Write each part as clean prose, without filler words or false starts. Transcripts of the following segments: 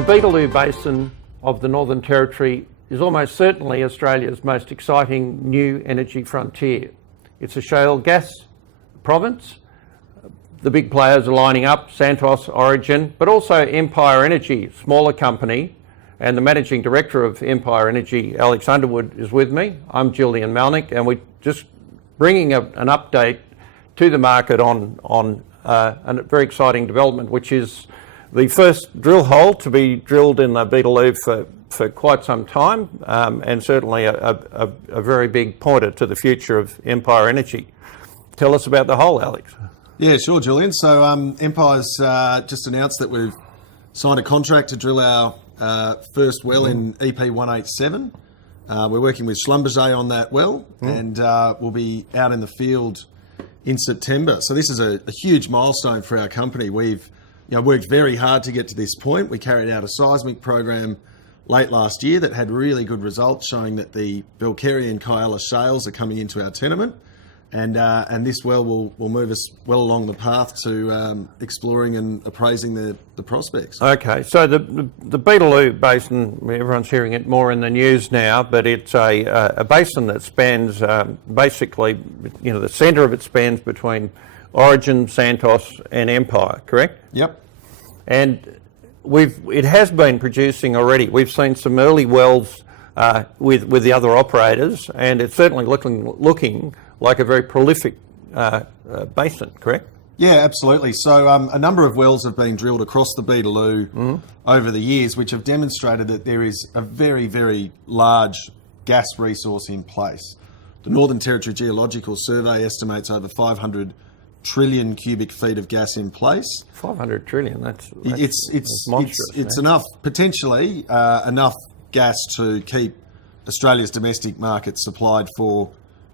The Beetaloo Basin of the Northern Territory is almost certainly Australia's most exciting new energy frontier. It's a shale gas province. The big players are lining up, Santos, Origin, but also Empire Energy, a smaller company, and the Managing Director of Empire Energy, Alex Underwood, is with me. I'm Julian Malnick, and we're just bringing an update to the market on a very exciting development, which is the first drill hole to be drilled in the Beetaloo for quite some time, and certainly a very big pointer to the future of Empire Energy. Tell us about the hole, Alex. Yeah, sure, Julian. So Empire's just announced that we've signed a contract to drill our first well in EP 187. We're working with Schlumberger on that well, and we'll be out in the field in September. So this is a huge milestone for our company. We've worked very hard to get to this point. We carried out a seismic program late last year that had really good results, showing that the Valkyrie and Kyalla shales are coming into our tenement. And this well will move us well along the path to exploring and appraising the prospects. Okay, so the Beetaloo Basin, everyone's hearing it more in the news now, but it's a basin that spans basically, the centre of it spans between Origin, Santos and Empire, correct? Yep. And it has been producing already. We've seen some early wells with the other operators, and it's certainly looking like a very prolific basin, correct? Yeah, absolutely. So a number of wells have been drilled across the Beetaloo over the years, which have demonstrated that there is a very, very large gas resource in place. The Northern Territory Geological Survey estimates over 500 trillion cubic feet of gas in place. 500 trillion, that's monstrous. It's enough, potentially enough gas to keep Australia's domestic market supplied for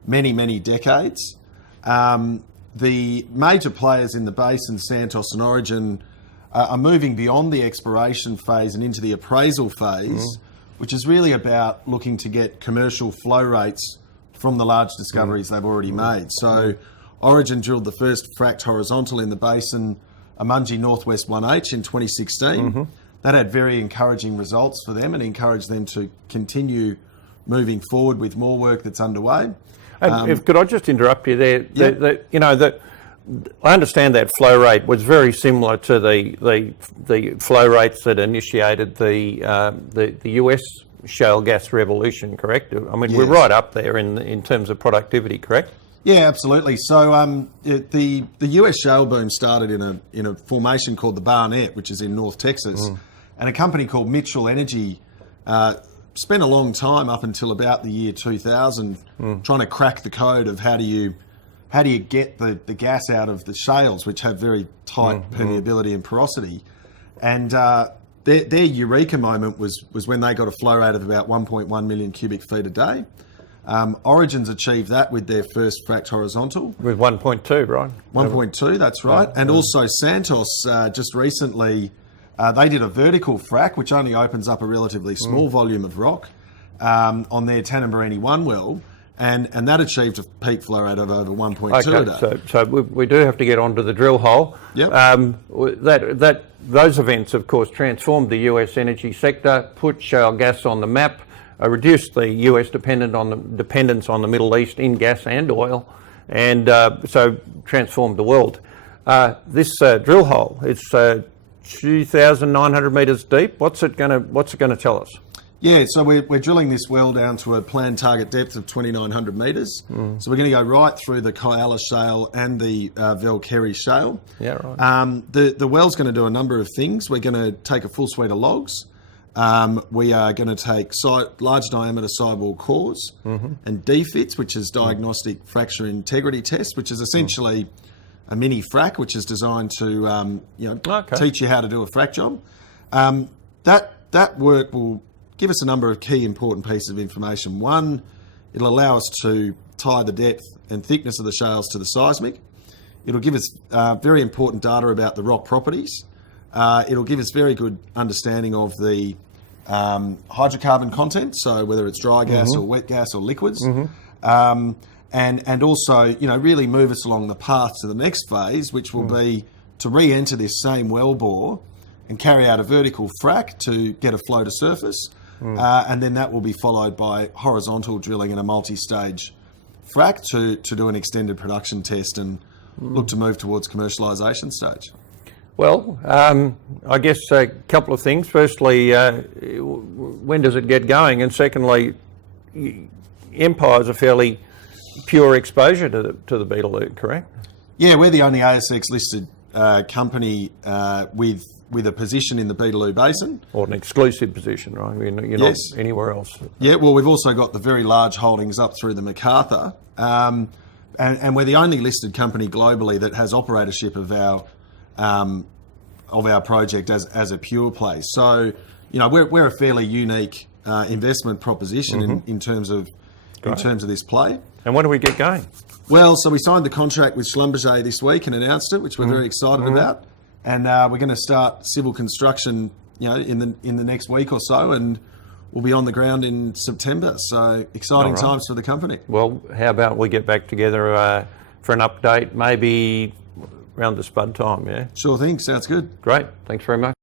many, many decades. The major players in the basin, Santos and Origin, are moving beyond the exploration phase and into the appraisal phase, which is really about looking to get commercial flow rates from the large discoveries they've already made. So Origin drilled the first fracked horizontal in the basin, Amungi Northwest 1H in 2016. That had very encouraging results for them and encouraged them to continue moving forward with more work that's underway. Could I just interrupt you there? Yep. I understand that flow rate was very similar to the flow rates that initiated the US shale gas revolution, correct? I mean, yes. We're right up there in terms of productivity, correct? Yeah, absolutely. So the US shale boom started in a formation called the Barnett, which is in North Texas, and a company called Mitchell Energy spent a long time up until about the year 2000 trying to crack the code of how do you get the gas out of the shales, which have very tight permeability and porosity. And their eureka moment was when they got a flow rate of about 1.1 million cubic feet a day. Origin's achieved that with their first fracked horizontal. With 1.2, right? 1.2, that's right. And also Santos just recently, they did a vertical frack, which only opens up a relatively small volume of rock on their Tanambarini 1 well, and that achieved a peak flow rate of over 1.2 a day. So we do have to get onto the drill hole. Yep. Those events, of course, transformed the US energy sector, put shale gas on the map, reduced the US dependence on the Middle East in gas and oil, and so transformed the world. This drill hole, it's 2,900 metres deep. What's it going to tell us? Yeah, so we're drilling this well down to a planned target depth of 2,900 metres. So we're going to go right through the Kyalla shale and the Valkyrie shale. Yeah, right. The well's going to do a number of things. We're going to take a full suite of logs. We are going to take large diameter sidewall cores and DFITs, which is diagnostic fracture integrity test, which is essentially a mini frac, which is designed to teach you how to do a frac job. That work will give us a number of key important pieces of information. One, it'll allow us to tie the depth and thickness of the shales to the seismic. It'll give us very important data about the rock properties. It'll give us very good understanding of the hydrocarbon content, so whether it's dry gas or wet gas or liquids. And also, really move us along the path to the next phase, which will be to re-enter this same wellbore and carry out a vertical frac to get a flow to surface. And then that will be followed by horizontal drilling and a multi-stage frac to do an extended production test and look to move towards commercialisation stage. Well, I guess a couple of things. Firstly, when does it get going? And secondly, Empire's a fairly pure exposure to the Beetaloo, correct? Yeah, we're the only ASX listed company with a position in the Beetaloo Basin. Or an exclusive position, right? You're not anywhere else. Yeah, well, we've also got the very large holdings up through the MacArthur. And we're the only listed company globally that has operatorship of our project as a pure play. So, we're a fairly unique investment proposition in terms of this play. And when do we get going? Well, so we signed the contract with Schlumberger this week and announced it, which we're very excited about. And we're going to start civil construction, in the next week or so, and we'll be on the ground in September. So exciting times for the company. Well, how about we get back together for an update, maybe around the spud time, yeah? Sure thing. Sounds good. Great. Thanks very much.